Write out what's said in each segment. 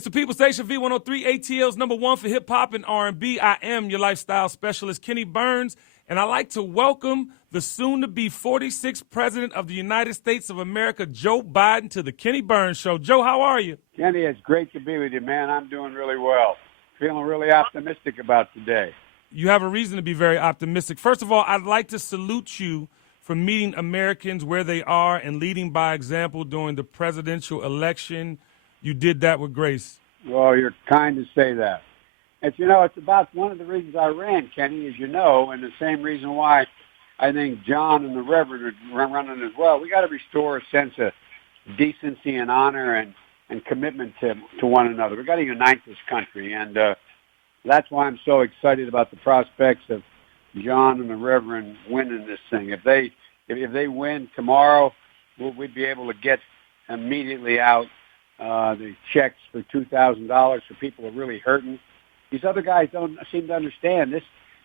It's the People Station, V103, ATL's #1 for hip-hop and R&B. I am your lifestyle specialist, Kenny Burns, and I'd like to welcome the soon-to-be 46th President of the United States of America, Joe Biden, to the Kenny Burns Show. Joe, how are you? Kenny, it's great to be with you, man. I'm doing really well. Feeling really optimistic about today. You have a reason to be very optimistic. First of all, I'd like to salute you for meeting Americans where they are and leading by example during the presidential election. You did that with grace. Well, you're kind to say that. It's about one of the reasons I ran, Kenny, as you know, and the same reason why I think John and the Reverend are running as well. We got to restore a sense of decency and honor and commitment to one another. We got to unite this country, and that's why I'm so excited about the prospects of John and the Reverend winning this thing. If they win tomorrow, we'd be able to get immediately out the checks for $2,000 for people who are really hurting. These other guys don't seem to understand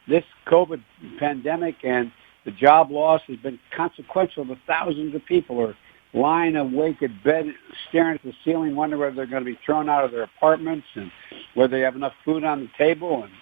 this COVID pandemic and the job loss has been consequential to thousands of people who are lying awake at bed, staring at the ceiling, wondering whether they're going to be thrown out of their apartments and whether they have enough food on the table. And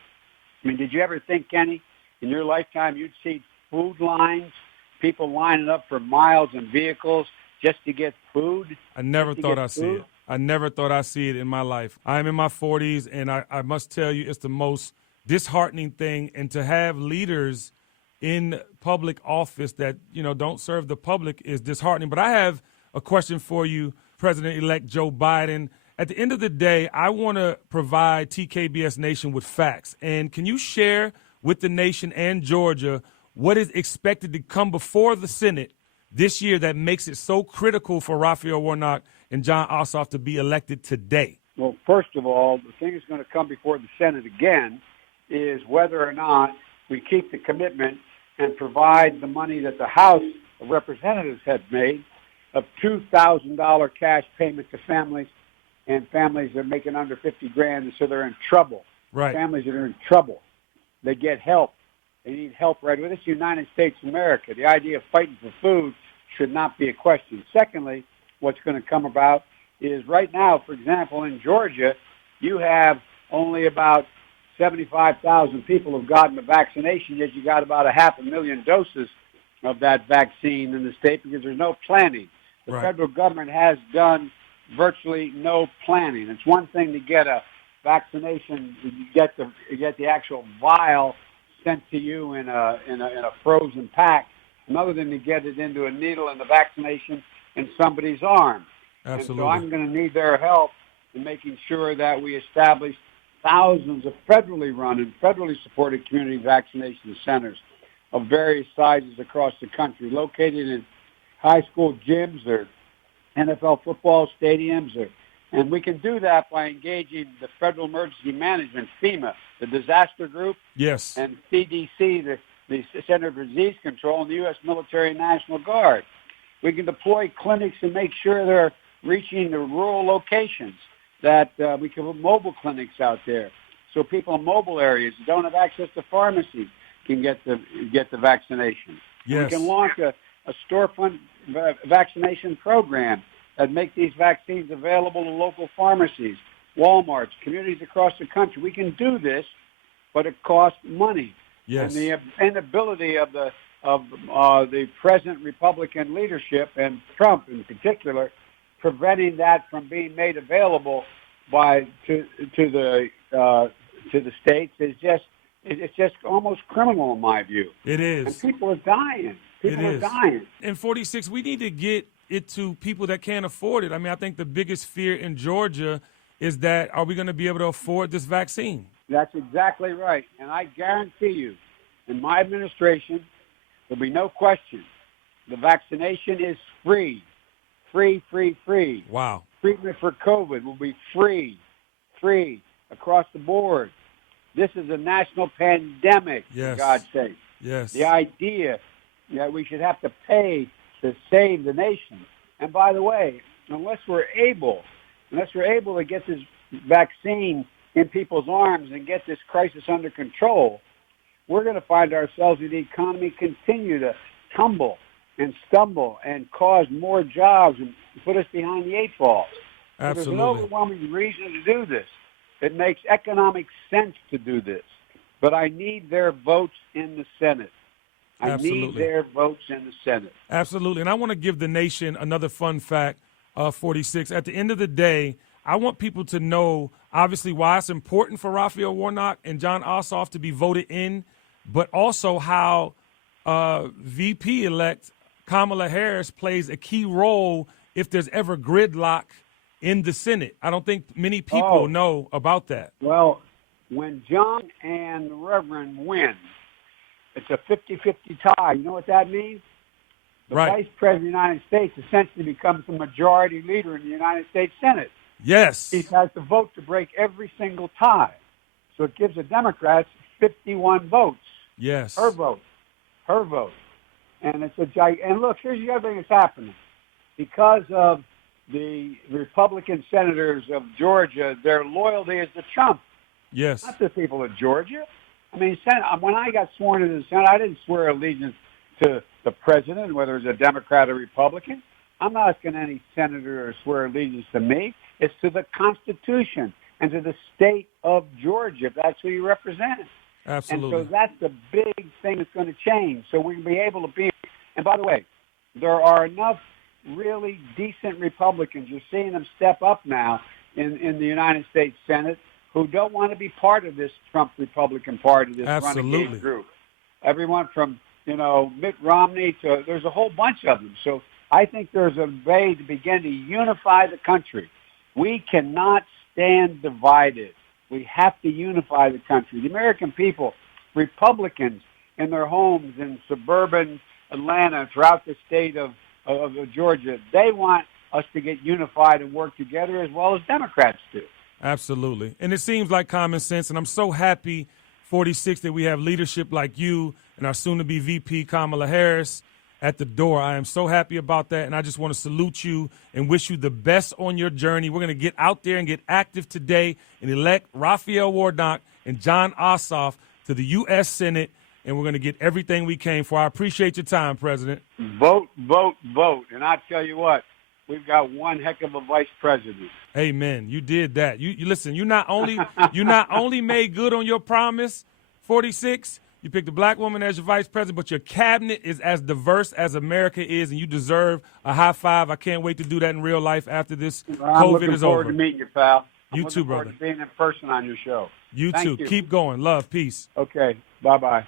I mean, did you ever think, Kenny, in your lifetime you'd see food lines, people lining up for miles in vehicles just to get food? I never thought I'd see it. I never thought I'd see it in my life. I'm in my 40s, and I must tell you, it's the most disheartening thing. And to have leaders in public office that, don't serve the public is disheartening. But I have a question for you, President-elect Joe Biden. At the end of the day, I want to provide TKBS Nation with facts. And can you share with the nation and Georgia what is expected to come before the Senate this year that makes it so critical for Raphael Warnock and John Ossoff to be elected today? Well, first of all, the thing that's going to come before the Senate again is whether or not we keep the commitment and provide the money that the House of Representatives had made of $2,000 cash payment to families, and families that are making under $50,000, so they're in trouble. Right. Families that are in trouble, they get help. They need help right away. This is the United States of America. The idea of fighting for food should not be a question. Secondly, what's going to come about is right now, for example, in Georgia, you have only about 75,000 people who've gotten the vaccination, yet you got about 500,000 doses of that vaccine in the state because there's no planning. The federal government has done virtually no planning. It's one thing to get a vaccination, you get the actual vial sent to you in a frozen pack. Another thing to get it into a needle and the vaccination in somebody's arm. Absolutely. And so I'm going to need their help in making sure that we establish thousands of federally run and federally supported community vaccination centers of various sizes across the country, located in high school gyms or NFL football stadiums. And we can do that by engaging the Federal Emergency Management, FEMA, the disaster group, yes, and CDC, the Center for Disease Control, and the U.S. Military and National Guard. We can deploy clinics and make sure they're reaching the rural locations, that we can put mobile clinics out there so people in mobile areas who don't have access to pharmacies can get the vaccination. Yes. We can launch a storefront vaccination program that make these vaccines available to local pharmacies, Walmarts, communities across the country. We can do this, but it costs money. Yes. And the inability of the present Republican leadership and Trump in particular, preventing that from being made available to the states is just almost criminal in my view. It is. And people are dying. People are dying. In 46, we need to get it to people that can't afford it. I mean, I think the biggest fear in Georgia is that are we going to be able to afford this vaccine? That's exactly right. And I guarantee you, in my administration, there'll be no question. The vaccination is free. Free, free, free. Wow. Treatment for COVID will be free across the board. This is a national pandemic, yes, for God's sake. Yes. The idea that we should have to pay to save the nation. And by the way, unless we're able to get this vaccine in people's arms and get this crisis under control, we're going to find ourselves in the economy continue to tumble and stumble and cause more jobs and put us behind the eight ball. So there's an Absolutely. overwhelming reason to do this. It makes economic sense to do this. But I need their votes in the Senate. I need Absolutely. their votes in the Senate. Absolutely. And I want to give the nation another fun fact, 46. At the end of the day, I want people to know, obviously, why it's important for Raphael Warnock and John Ossoff to be voted in, but also how VP-elect Kamala Harris plays a key role if there's ever gridlock in the Senate. I don't think many people know about that. Well, when John and the Reverend win, it's a 50-50 tie. You know what that means? The Right. Vice President of the United States essentially becomes the majority leader in the United States Senate. Yes. He has to vote to break every single tie. So it gives the Democrats 51 votes. Yes. Her vote. And it's a and look, here's the other thing that's happening. Because of the Republican senators of Georgia, their loyalty is to Trump, Yes. not the people of Georgia. I mean, when I got sworn into the Senate, I didn't swear allegiance to the president, whether it's a Democrat or Republican. I'm not asking any senator to swear allegiance to me. It's to the Constitution and to the state of Georgia. That's who you represent. Absolutely. And so that's the big thing that's going to change. So we're going to be able to be. And by the way, there are enough really decent Republicans. You're seeing them step up now in the United States Senate who don't want to be part of this Trump Republican Party, this renegade group. Everyone from, Mitt Romney to, there's a whole bunch of them. So I think there's a way to begin to unify the country. We cannot stand divided. We have to unify the country. The American people, Republicans in their homes in suburban Atlanta, throughout the state of Georgia, they want us to get unified and work together as well as Democrats do. Absolutely. And it seems like common sense, and I'm so happy, 46, that we have leadership like you and our soon-to-be VP Kamala Harris at the door. I am so happy about that, and I just want to salute you and wish you the best on your journey. We're going to get out there and get active today and elect Raphael Warnock and John Ossoff to the U.S. Senate, and we're going to get everything we came for. I appreciate your time, President. Vote, vote, vote. And I tell you what, we've got one heck of a vice president. Amen. You did that. You listen. You not only made good on your promise, 46. You picked a black woman as your vice president, but your cabinet is as diverse as America is, and you deserve a high five. I can't wait to do that in real life after this COVID is over. I'm looking forward to meeting you, pal. You too, brother. I'm looking forward to being in person on your show. You Thank too. you. Keep going. Love. Peace. Okay. Bye-bye.